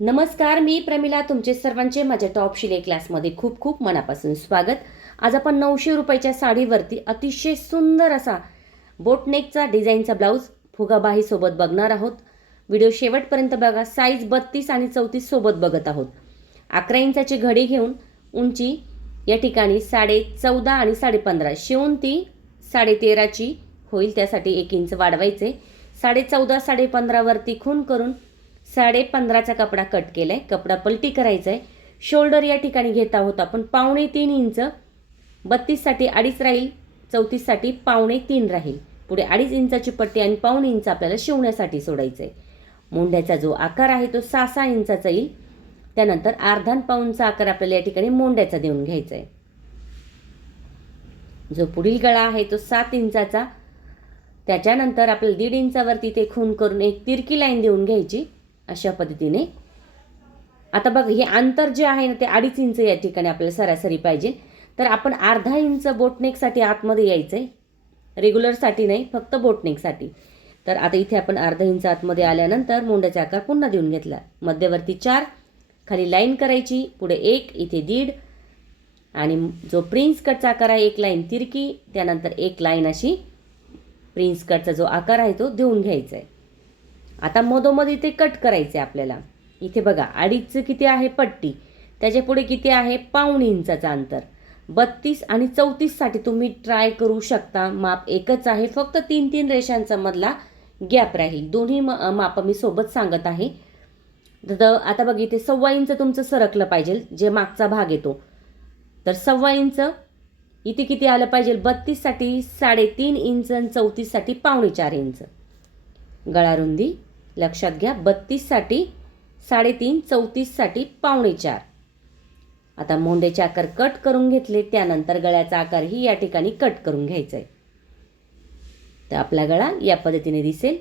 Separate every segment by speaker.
Speaker 1: नमस्कार मी प्रमिला तुमचे सर्वांचे माझ्या टॉप शिले क्लासमध्ये खूप खूप मनापासून स्वागत. आज आपण नऊशे रुपयाच्या साडीवरती अतिशय सुंदर असा बोटनेकचा डिझाईनचा ब्लाऊज फुगाबाहीसोबत बघणार आहोत. व्हिडिओ शेवटपर्यंत बघा साईज बत्तीस आणि चौतीस सोबत बघत आहोत. अकरा इंचाची घडी घेऊन उंची या ठिकाणी साडे चौदा आणि साडे पंधरा शिवून ती साडेतेराची होईल त्यासाठी एक इंच वाढवायचे. साडे चौदा साडे पंधरावरती खून करून साडे पंधराचा कपडा कट केला आहे कपडा पलटी करायचा आहे शोल्डर या ठिकाणी घेत आहोत आपण पावणे तीन इंच बत्तीससाठी अडीच राहील चौतीससाठी पावणे तीन राहील. पुढे अडीच इंचाची पट्टी आणि पाऊण इंच आपल्याला शिवण्यासाठी सोडायचं आहे मोंढ्याचा जो आकार आहे तो सहा सहा इंचाचा येईल. त्यानंतर अर्धान पाऊनचा आकार आपल्याला या ठिकाणी मोंढ्याचा देऊन घ्यायचा आहे जो पुढील गळा आहे तो सात इंचाचा. त्याच्यानंतर आपल्याला दीड इंचावरती ते खून करून एक तिरकी लाईन देऊन घ्यायची. अशा पद्धतीने. आता बघ हे अंतर जे आहे ना ते अडीच इंच या ठिकाणी आपल्याला सरासरी पाहिजे. तर आपण अर्धा इंच बोटनेकसाठी आतमध्ये यायचं आहे रेग्युलरसाठी नाही फक्त बोटनेकसाठी. तर आता इथे आपण अर्धा इंच आतमध्ये आल्यानंतर मुंड्याचा आकार पुन्हा देऊन घेतला. मध्यवर्ती चार खाली लाईन करायची पुढे एक इथे दीड. आणि जो प्रिन्स कटचा आकार आहे एक लाईन तिरकी त्यानंतर एक लाईन अशी प्रिन्स कटचा जो आकार आहे तो देऊन घ्यायचा आहे आता मधोमध इथे कट करायचे आपल्याला. इथे बघा अडीचचं किती आहे पट्टी? त्याच्या पुढे किती आहे? पाऊण इंचाचं अंतर. बत्तीस आणि चौतीससाठी तुम्ही ट्राय करू शकता. माप एकच आहे. फक्त तीन तीन रेषांचा मधला गॅप राहील. दोन्ही म माप मी सोबत सांगत आहे. तर आता बघ इथे सव्वा इंच तुमचं सरकलं पाहिजे जे मागचा भाग येतो. तर सव्वा इंच इथे किती आलं पाहिजे? बत्तीससाठी साडेतीन इंच आणि चौतीससाठी पावणे चार इंच. गळा रुंदी लक्षात घ्या बत्तीससाठी साडेतीन चौतीससाठी पावणे चार. आता मोंडेचे आकार कट करून घेतले त्यानंतर गळ्याचा आकारही या ठिकाणी कट करून घ्यायचा आहे तर आपला गळा या पद्धतीने दिसेल.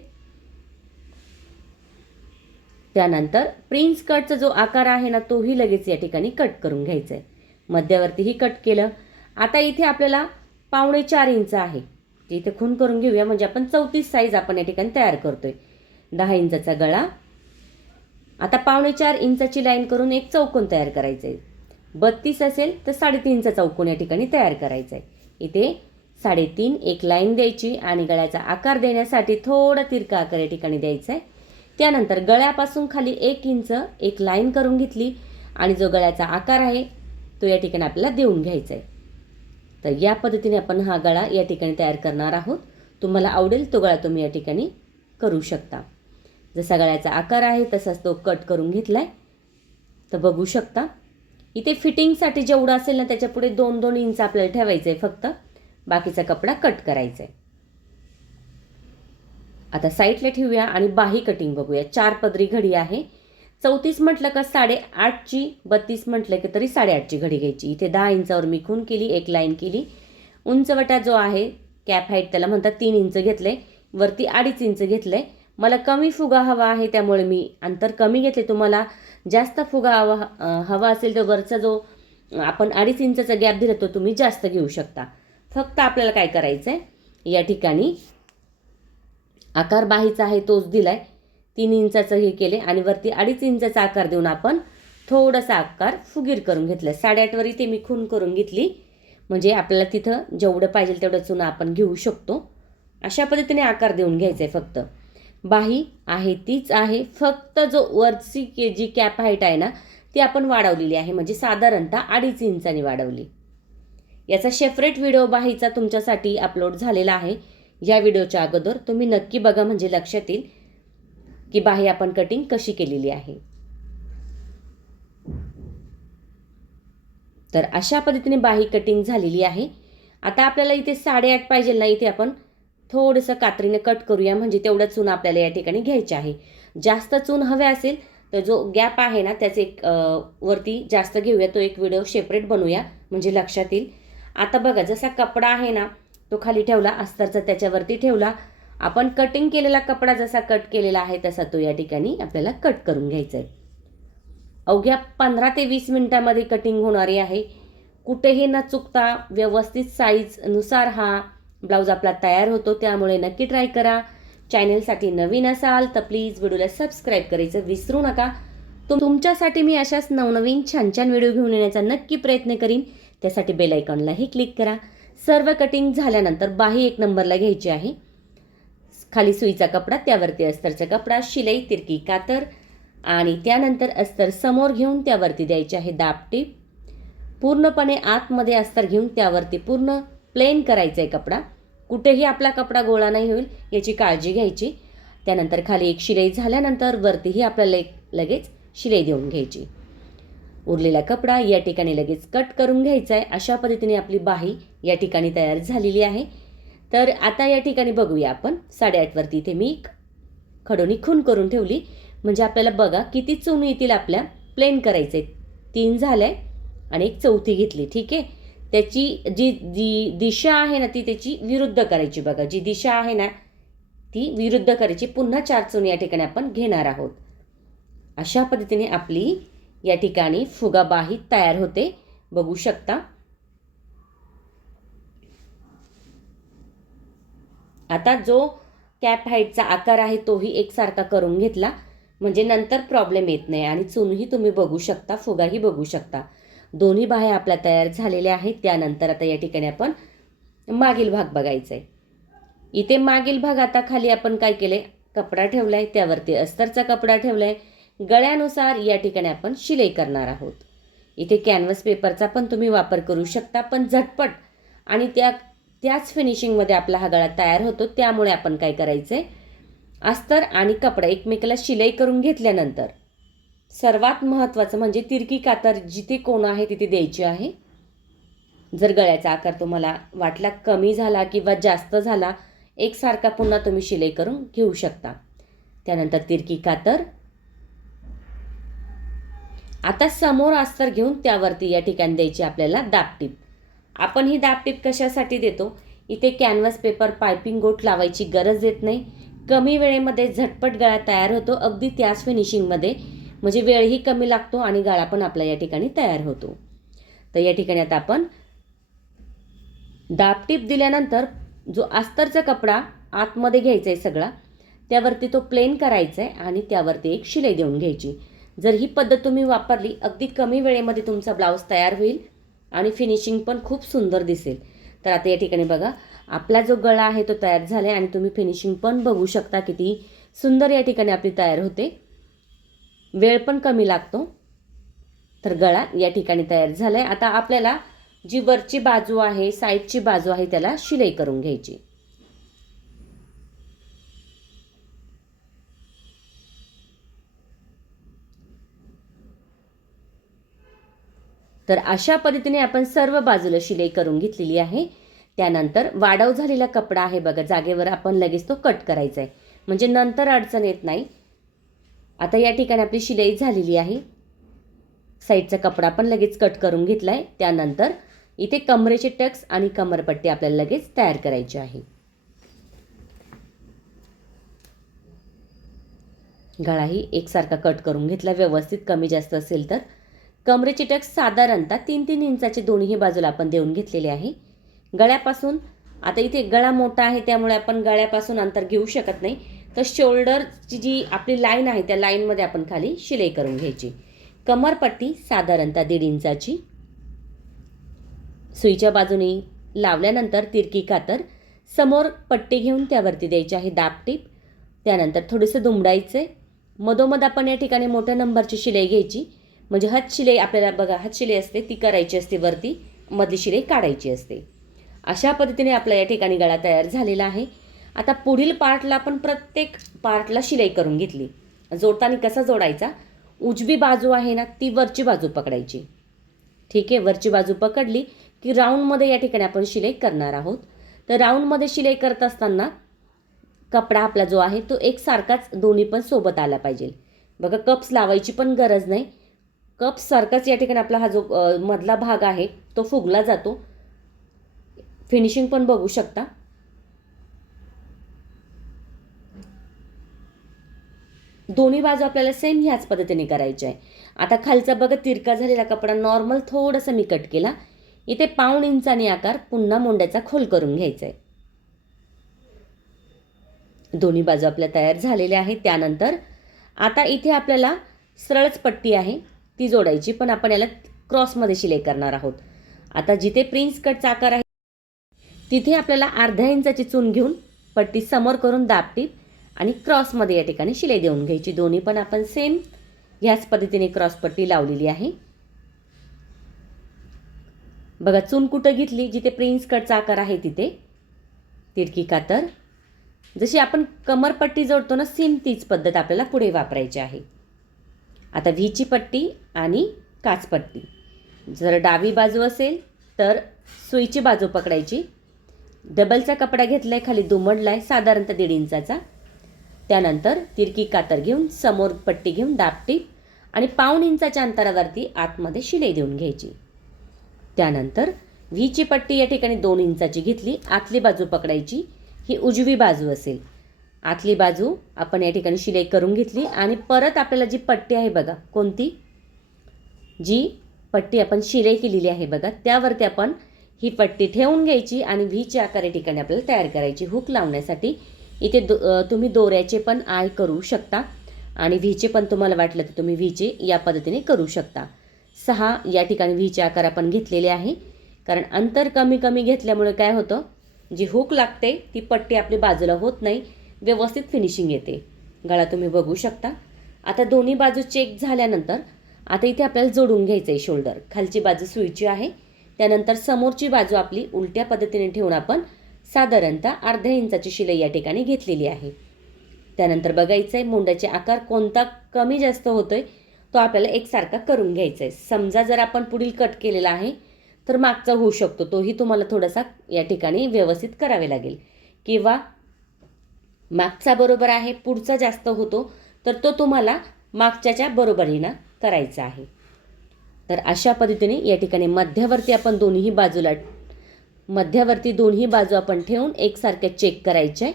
Speaker 1: त्यानंतर प्रिन्स कटचा जो आकार आहे ना तोही लगेच या ठिकाणी कट करून घ्यायचा आहे मध्यवर्तीही कट केलं. आता इथे आपल्याला पावणे चार इंच आहे. जे इथे खून करून घेऊया म्हणजे आपण चौतीस साईज आपण या ठिकाणी तयार करतोय. दहा इंचाचा गळा. आता पावणे चार इंचाची लाईन करून एक चौकोन तयार करायचं आहे बत्तीस असेल तर साडेतीनचा चौकोन या ठिकाणी तयार करायचा आहे इथे साडेतीन एक लाईन द्यायची आणि गळ्याचा आकार देण्यासाठी थोडा तिरका आकार या ठिकाणी द्यायचा आहे त्यानंतर गळ्यापासून खाली एक इंच एक लाईन करून घेतली आणि जो गळ्याचा आकार आहे तो या ठिकाणी आपल्याला देऊन घ्यायचा आहे तर या पद्धतीने आपण हा गळा या ठिकाणी तयार करणार आहोत. तुम्हाला आवडेल तो गळा तुम्ही या ठिकाणी करू शकता. जसा गळ्याचा आकार आहे तसाच तो कट करून घेतला आहे तर बघू शकता इथे फिटिंगसाठी जेवढं असेल ना त्याच्यापुढे दोन दोन इंच आपल्याला ठेवायचं आहे फक्त. बाकीचा कपडा कट करायचा आहे आता साईडला ठेवूया आणि बाही कटिंग बघूया. चार पदरी घडी आहे. चौतीस म्हटलं का साडेआठची बत्तीस म्हटलं की तरी साडेआठची घडी घ्यायची. इथे दहा इंचावर मी खून केली एक लाईन केली. उंचवटा जो आहे कॅप हाईट त्याला म्हणतात तीन इंच घेतले वरती अडीच इंच घेतले. मला कमी फुगा हवा आहे त्यामुळे मी अंतर कमी घेतले. तुम्हाला जास्त फुगा हवा हवा असेल तर वरचा जो आपण अडीच इंचाचा गॅप दिला तो तुम्ही जास्त घेऊ शकता. फक्त आपल्याला काय करायचं आहे या ठिकाणी आकार बाहीचा आहे तोच दिला आहे तीन इंचाचं हे केले आणि वरती अडीच इंचाचा आकार देऊन आपण थोडासा आकार फुगीर करून घेतला. साडेआठवर इथे मी खून करून घेतली. म्हणजे आपल्याला तिथं जेवढं पाहिजे तेवढं चुना आपण घेऊ शकतो. अशा पद्धतीने आकार देऊन घ्यायचा आहे फक्त. बाही आहे तीच आहे. फक्त जो वरची के जी कॅप हाईट आहे ना ती आपण वाढवलेली आहे. म्हणजे साधारणतः अडीच इंचाने वाढवली. याचा सेपरेट व्हिडिओ बाहीचा तुमच्यासाठी अपलोड झालेला आहे. या व्हिडिओच्या अगोदर तुम्ही नक्की बघा म्हणजे लक्षात येईल. की बाहे आपण कटिंग कशी केलेली आहे. तर अशा पद्धतीने बाही कटिंग झालेली आहे. आता आपल्याला इथे साडेआठ पाहिजे ना इथे आपण थोडंसं कात्रीने कट करूया म्हणजे तेवढं चून आपल्याला या ठिकाणी घ्यायची आहे. जास्त चून हवे असेल तर जो गॅप आहे ना त्याचे एक वरती जास्त घेऊया तो एक व्हिडिओ सेपरेट बनवूया म्हणजे लक्षात येईल. आता बघा जसा कपडा आहे ना तो खाली ठेवला अस्तरचा त्याच्यावरती ठेवला आपण कटिंग केलेला कपडा जसा कट केलेला आहे तसा तो या ठिकाणी आपल्याला कट करून घ्यायचा आहे अवघ्या पंधरा ते वीस मिनटामध्ये कटिंग होणारी आहे. कुठेही न चुकता व्यवस्थित साईजनुसार हा ब्लाऊज आपला तयार होतो. त्यामुळे नक्की ट्राय करा. चॅनेलसाठी नवीन असाल तर प्लीज व्हिडिओला सबस्क्राईब करायचं विसरू नका. तुम तुमच्यासाठी मी अशाच नवनवीन छान छान व्हिडिओ घेऊन येण्याचा नक्की प्रयत्न करीन. त्यासाठी बेल आयकॉनलाही क्लिक करा. सर्व कटिंग झाल्यानंतर बाही एक नंबरला घ्यायची आहे. खाली सुईचा कपडा त्यावरती अस्तरचा कपडा शिलाई तिरकी कातर आणि त्यानंतर अस्तर समोर घेऊन त्यावरती द्यायचे आहे दापटीप पूर्णपणे आतमध्ये अस्तर घेऊन त्यावरती पूर्ण प्लेन करायचा आहे कपडा. कुठेही आपला कपडा गोळा नाही होईल याची काळजी घ्यायची. त्यानंतर खाली एक शिलाई झाल्यानंतर वरतीही आपल्याला एक लगेच शिलाई देऊन घ्यायची. उरलेला कपडा या ठिकाणी लगेच कट करून घ्यायचा आहे अशा पद्धतीने आपली बाही या ठिकाणी तयार झालेली आहे. तर आता या ठिकाणी बघूया आपण. साडेआठवरती इथे मी खडोनी खून करून ठेवली. म्हणजे आपल्याला बघा किती चुनी येतील आपल्या. प्लेन करायचे तीन झाले आणि एक चौथी घेतली. ठीक आहे? त्याची जी जी दिशा आहे ना ती त्याची विरुद्ध करायची बघा. जी दिशा आहे ना ती विरुद्ध करायची. पुन्हा चार चुनी या ठिकाणी आपण घेणार आहोत. अशा पद्धतीने आपली या ठिकाणी फुगाबाही तयार होते. बघू शकता. आता जो कॅप हाईटचा आकार आहे तोही एकसारखा करून घेतला. म्हणजे नंतर प्रॉब्लेम येत नाही आणि चुनही तुम्ही बघू शकता फुगाही बघू शकता. दोन्ही बाह्या आपल्या तयार झालेल्या आहेत. त्यानंतर आता या ठिकाणी आपण मागील भाग बघायचा आहे इथे मागील भाग आता खाली आपण काय केले कपडा ठेवला आहे त्यावरती अस्तरचा कपडा ठेवला आहे गळ्यानुसार या ठिकाणी आपण शिलाई करणार आहोत. इथे कॅनव्हस पेपरचा पण तुम्ही वापर करू शकता पण झटपट. आणि त्या त्याच फिनिशिंगमध्ये आपला हा गळा तयार होतो त्यामुळे आपण काय करायचं आहे अस्तर आणि कपडा एकमेकाला शिलाई करून घेतल्यानंतर सर्वात महत्त्वाचं म्हणजे तिरकी कातर जिथे कोण आहे तिथे द्यायची आहे. जर गळ्याचा आकार तुम्हाला वाटला कमी झाला किंवा जास्त झाला एकसारखा पुन्हा तुम्ही शिलाई करून घेऊ शकता. त्यानंतर तिरकी कातर. आता समोर अस्तर घेऊन त्यावरती या ठिकाणी द्यायची आपल्याला दापटीप आपण ही दाबटीप कशासाठी देतो? इथे कॅनव्हस पेपर पायपिंग गोट लावायची गरज येत नाही. कमी वेळेमध्ये झटपट गळा तयार होतो. अगदी त्याच फिनिशिंगमध्ये म्हणजे वेळही कमी लागतो आणि गळा पण आपला या ठिकाणी तयार होतो. तर या ठिकाणी आता आपण दाबटीप दिल्यानंतर जो अस्तरचा कपडा आतमध्ये घ्यायचा आहे सगळा त्यावरती तो प्लेन करायचा आहे आणि त्यावरती एक शिलाई देऊन घ्यायची. जर ही पद्धत तुम्ही वापरली अगदी कमी वेळेमध्ये तुमचा ब्लाऊज तयार होईल. आणि फिनिशिंग पण खूप सुंदर दिसेल. तर आता या ठिकाणी बघा आपला जो गळा आहे तो तयार झाला आहे आणि तुम्ही फिनिशिंग पण बघू शकता किती सुंदर या ठिकाणी आपली तयार होते. वेळ पण कमी लागतो तर गळा या ठिकाणी तयार झाला आहे आता आपल्याला जी वरची बाजू आहे साईडची बाजू आहे त्याला शिलाई करून घ्यायची. तर अशा पद्धतीने आपण सर्व बाजूला शिलाई करून घेतलेली आहे. त्यानंतर वाढव झालेला कपडा आहे बघा जागेवर आपण लगेच तो कट करायचा आहे म्हणजे नंतर अडचण येत नाही. आता या ठिकाणी आपली शिलाई झालेली आहे. साईडचा कपडा पण लगेच कट करून घेतला आहे त्यानंतर इथे कमरेचे टक्स आणि कमरपट्टी आपल्याला लगेच तयार करायची आहे. गळाही एकसारखा कट करून घेतला. व्यवस्थित कमी जास्त असेल तर. कमरेची टक साधारणतः तीन तीन इंचाचे दोन्ही बाजूला आपण देऊन घेतलेले आहे. गळ्यापासून आता इथे गळा मोठा आहे त्यामुळे आपण गळ्यापासून अंतर घेऊ शकत नाही. तर शोल्डरची जी आपली लाईन आहे त्या लाईनमध्ये आपण खाली शिलाई करून घ्यायची. कमरपट्टी साधारणतः दीड इंचाची. सुईच्या बाजूने लावल्यानंतर तिरकी कातर. समोर पट्टी घेऊन त्यावरती द्यायची आहे दापटीप त्यानंतर थोडंसं दुमडायचं आहे मधोमध आपण या ठिकाणी मोठ्या नंबरची शिलाई घ्यायची. म्हणजे हातशिलाई आपल्याला बघा हातशिलाई असते ती करायची असते वरती मधली शिलाई काढायची असते. अशा पद्धतीने आपला या ठिकाणी गळा तयार झालेला आहे. आता पुढील पार्टला आपण प्रत्येक पार्टला शिलाई करून घेतली. जोडताना कसा जोडायचा? उजवी बाजू आहे ना ती वरची बाजू पकडायची. ठीक आहे वरची बाजू पकडली की राऊंडमध्ये या ठिकाणी आपण शिलाई करणार आहोत. तर राऊंडमध्ये शिलाई करत असताना कपडा आपला जो आहे तो एकसारखाच दोन्ही पण सोबत आला पाहिजे. बघा कप्स लावायची पण गरज नाही. कप्स सारखाच या ठिकाणी आपला हा जो मधला भाग आहे तो फुगला जातो. फिनिशिंग पण बघू शकता. दोन्ही बाजू आपल्याला सेम ह्याच पद्धतीने करायच्या आहे. आता खालचा बघा तिरका झालेला कपडा नॉर्मल थोडासा मी कट केला. इथे पाऊण इंचाने आकार पुन्हा मोंड्याचा खोल करून घ्यायचा आहे. दोन्ही बाजू आपल्या तयार झालेल्या आहेत. त्यानंतर आता इथे आपल्याला सरळच पट्टी आहे. ती जोडायची पण आपण याला क्रॉसमध्ये शिलाई करणार आहोत. आता जिथे प्रिन्स कटचा आकार आहे तिथे आपल्याला अर्ध्या इंचाची चून घेऊन पट्टी समोर करून दाबटीप आणि क्रॉसमध्ये या ठिकाणी शिलाई देऊन घ्यायची. दोन्ही पण आपण सेम ह्याच पद्धतीने क्रॉस पट्टी लावलेली आहे. बघा चून कुठं घेतली? जिथे प्रिन्स कटचा आकार आहे तिथे. तिरकी कातर. जशी आपण कमरपट्टी जोडतो ना सेम तीच पद्धत आपल्याला पुढे वापरायची आहे. आता व्हीची पट्टी आणि काचपट्टी जर डावी बाजू असेल तर सुईची बाजू पकडायची. डबलचा कपडा घेतला आहे खाली दुमडला आहे साधारणतः दीड इंचाचा. त्यानंतर तिरकी कातर घेऊन समोर पट्टी घेऊन दापटीप आणि पाऊण इंचाच्या अंतरावरती आतमध्ये शिलाई देऊन घ्यायची. त्यानंतर व्हीची पट्टी या ठिकाणी दोन इंचाची घेतली आतली बाजू पकडायची ही उजवी बाजू असेल. आतली बाजू आपण या ठिकाणी शिलाई करून घेतली आणि परत आपल्याला जी पट्टी आहे बघा कोणती? जी पट्टी आपण शिलाई केलेली आहे बघा त्यावरती आपण ही पट्टी ठेवून घ्यायची आणि व्हीच्या आकार या ठिकाणी आपल्याला तयार करायची हुक लावण्यासाठी. इथे दो तुम्ही दोऱ्याचे पण आय करू शकता आणि व्हीचे पण तुम्हाला वाटलं तर तुम्ही व्हीचे या पद्धतीने करू शकता. सहा या ठिकाणी व्हीचे आकार आपण घेतलेले आहे. कारण अंतर कमी कमी घेतल्यामुळे काय होतं? जी हुक लागते ती पट्टी आपली बाजूला होत नाही. व्यवस्थित फिनिशिंग येते. गळा तुम्ही बघू शकता. आता दोन्ही बाजू चेक झाल्यानंतर आता इथे आपल्याला जोडून घ्यायचं आहे शोल्डर खालची बाजू सुईची आहे. त्यानंतर समोरची बाजू आपली उलट्या पद्धतीने ठेवून आपण साधारणतः अर्ध्या इंचाची शिलाई या ठिकाणी घेतलेली आहे. त्यानंतर बघायचं आहे मुंडाचे आकार कोणता कमी जास्त होतोय तो आपल्याला एकसारखा करून घ्यायचा आहे समजा जर आपण पुढील कट केलेला आहे तर मागचा होऊ शकतो. तोही तुम्हाला थोडासा या ठिकाणी व्यवस्थित करावे लागेल. किंवा मागचा बरोबर आहे पुढचा जास्त होतो तर तो तुम्हाला मागच्याच्या बरोबरीनं करायचा आहे. तर अशा पद्धतीने या ठिकाणी मध्यवर्ती आपण दोन्ही बाजूला मध्यवर्ती दोन्ही बाजू आपण ठेवून एकसारख्या चेक करायचं आहे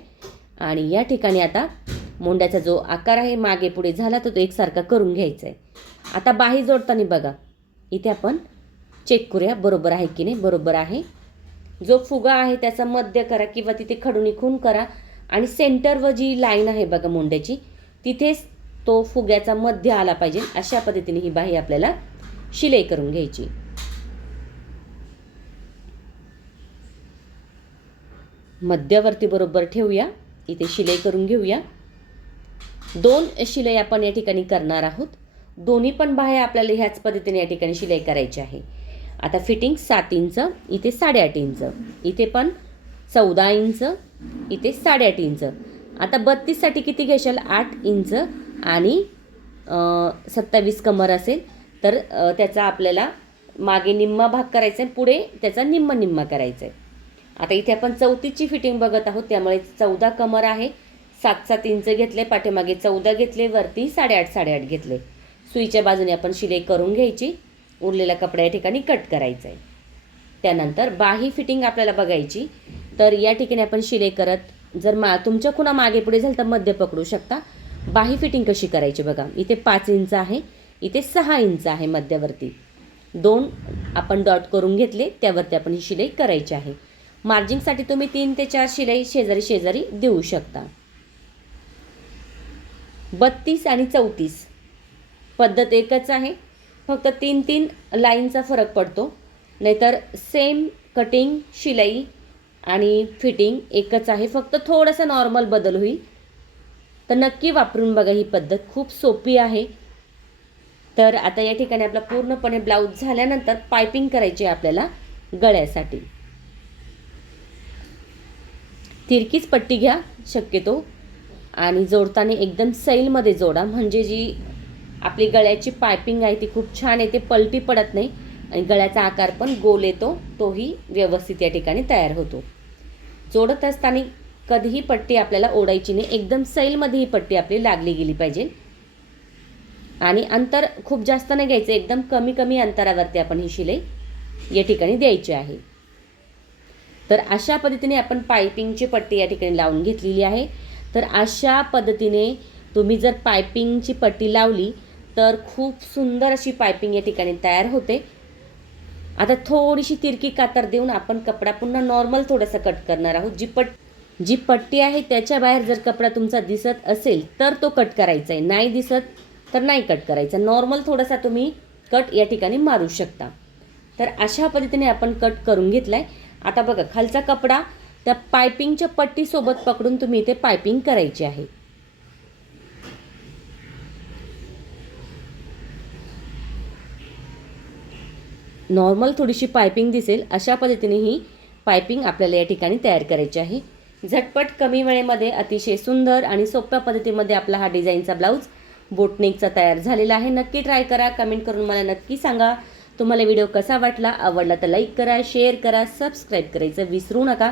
Speaker 1: आणि या ठिकाणी आता मोंड्याचा जो आकार आहे मागे पुढे झाला तर तो एकसारखा करून घ्यायचा आहे आता बाही जोडताना बघा इथे आपण चेक करूया बरोबर आहे की नाही? बरोबर आहे. जो फुगा आहे त्याचा मध्य करा किंवा तिथे खडून खून करा. आणि सेंटरवर जी लाईन आहे बघा मुंड्याची तिथेच तो फुग्याचा मध्य आला पाहिजे अशा पद्धतीने ही बाही आपल्याला शिलाई करून घ्यायची. मध्यवर्ती बरोबर ठेवूया इथे शिलाई करून घेऊया. दोन शिलाई आपण या ठिकाणी करणार आहोत. दोन्ही पण बाह्या आपल्याला ह्याच पद्धतीने या ठिकाणी शिलाई करायची आहे. आता फिटिंग सात इंच इथे साडेआठ इंच. इथे पण चौदा इंच इथे साडेआठ इंच. आता बत्तीससाठी किती घेशाल? आठ इंच आणि सत्तावीस कमर असेल तर त्याचा आपल्याला मागे निम्मा भाग करायचा आहे पुढे त्याचा निम्मा निम्मा करायचा आहे. आता इथे आपण चौथीची फिटिंग बघत आहोत त्यामुळे चौदा कमर आहे सात सात इंच घेतले पाठीमागे चौदा घेतले वरती साडेआठ साडेआठ घेतले. सुईच्या बाजूने आपण शिलाई करून घ्यायची उरलेला कपडा या ठिकाणी कट करायचा आहे. त्यानंतर बाही फिटिंग आपल्याला बघायची तर या ठिकाणी आपण शिलाई करत जर मा तुमच्या खुणा मागे पुढे झालं तर मध्य पकडू शकता. बाही फिटिंग कशी करायची बघा. इथे पाच इंच आहे इथे सहा इंच आहे मध्यवर्ती. दोन आपण डॉट करून घेतले त्यावरती आपण ही शिलाई करायची आहे. मार्जिंगसाठी तुम्ही तीन ते चार शिलाई शेजारी शेजारी देऊ शकता. बत्तीस आणि चौतीस. पद्धत एकच आहे. फक्त तीन तीन लाईनचा फरक पडतो. नाहीतर सेम कटिंग शिलाई आणि फिटिंग एकच आहे. फक्त थोडंसं नॉर्मल बदल होईल. तर नक्की वापरून बघा ही पद्धत. खूप सोपी आहे. तर आता या ठिकाणी आपला पूर्णपणे ब्लाऊज झाल्यानंतर पायपिंग करायची आहे आपल्याला गळ्यासाठी. तिरकीच पट्टी घ्या शक्यतो. आणि जोडताना एकदम सैलमध्ये जोडा. म्हणजे जी आपली गळ्याची पायपिंग आहे ती खूप छान येते पलटी पडत नाही. आणि गळ्याचा आकार पण गोल येतो तोही व्यवस्थित या ठिकाणी तयार होतो. जोडत असताना कधीही पट्टी आपल्याला ओढायची नाही एकदम सैलमध्ये ही पट्टी आपली लागली गेली पाहिजे. आणि अंतर खूप जास्त नाही घ्यायचं एकदम कमी कमी अंतरावरती आपण ही शिलाई या ठिकाणी द्यायची आहे. तर अशा पद्धतीने आपण पायपिंगची पट्टी या ठिकाणी लावून घेतलेली आहे. तर अशा पद्धतीने तुम्ही जर पायपिंगची पट्टी लावली तर खूप सुंदर अशी पायपिंग या ठिकाणी तयार होते. आता थोडीशी तिरकी कातर देऊन आपण कपडा पुन्हा नॉर्मल थोडासा कट करणार आहोत. जी पट जी पट्टी आहे त्याच्या बाहेर जर कपडा तुमचा दिसत असेल तर तो कट करायचा आहे नाही दिसत तर नाही कट करायचा. नॉर्मल थोडासा तुम्ही कट या ठिकाणी मारू शकता. तर अशा पद्धतीने आपण कट करून घेतला आहे आता बघा खालचा कपडा त्या पायपिंगच्या पट्टीसोबत पकडून तुम्ही इथे पायपिंग करायची आहे. नॉर्मल थोडीशी पायपिंग दिसेल अशा पद्धतीने ही पायपिंग आपल्याला या ठिकाणी तयार करायची आहे. झटपट कमी वेळेमध्ये अतिशय सुंदर आणि सोप्या पद्धतीमध्ये आपला हा डिझाईनचा ब्लाऊज बोटनेकचा तयार झालेला आहे. नक्की ट्राय करा कमेंट करून मला नक्की सांगा. तुम्हाला व्हिडिओ कसा वाटला आवडला तर लाईक करा शेअर करा सबस्क्राईब करायचं विसरू नका.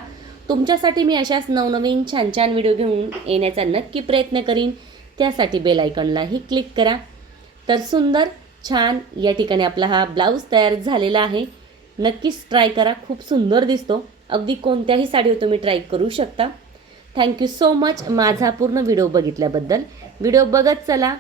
Speaker 1: तुमच्यासाठी मी अशाच नवनवीन छान छान व्हिडिओ घेऊन येण्याचा नक्की प्रयत्न करीन. त्यासाठी बेल आयकॉनलाही क्लिक करा. तर सुंदर छान या ठिकाणी आपला हा ब्लाऊज तयार झालेला आहे. नक्कीच ट्राय करा खूप सुंदर दिसतो. अगदी कोणत्याही साडीवर तुम्ही ट्राय करू शकता. थँक्यू सो मच माझा पूर्ण व्हिडिओ बघितल्याबद्दल. व्हिडिओ बघत चला.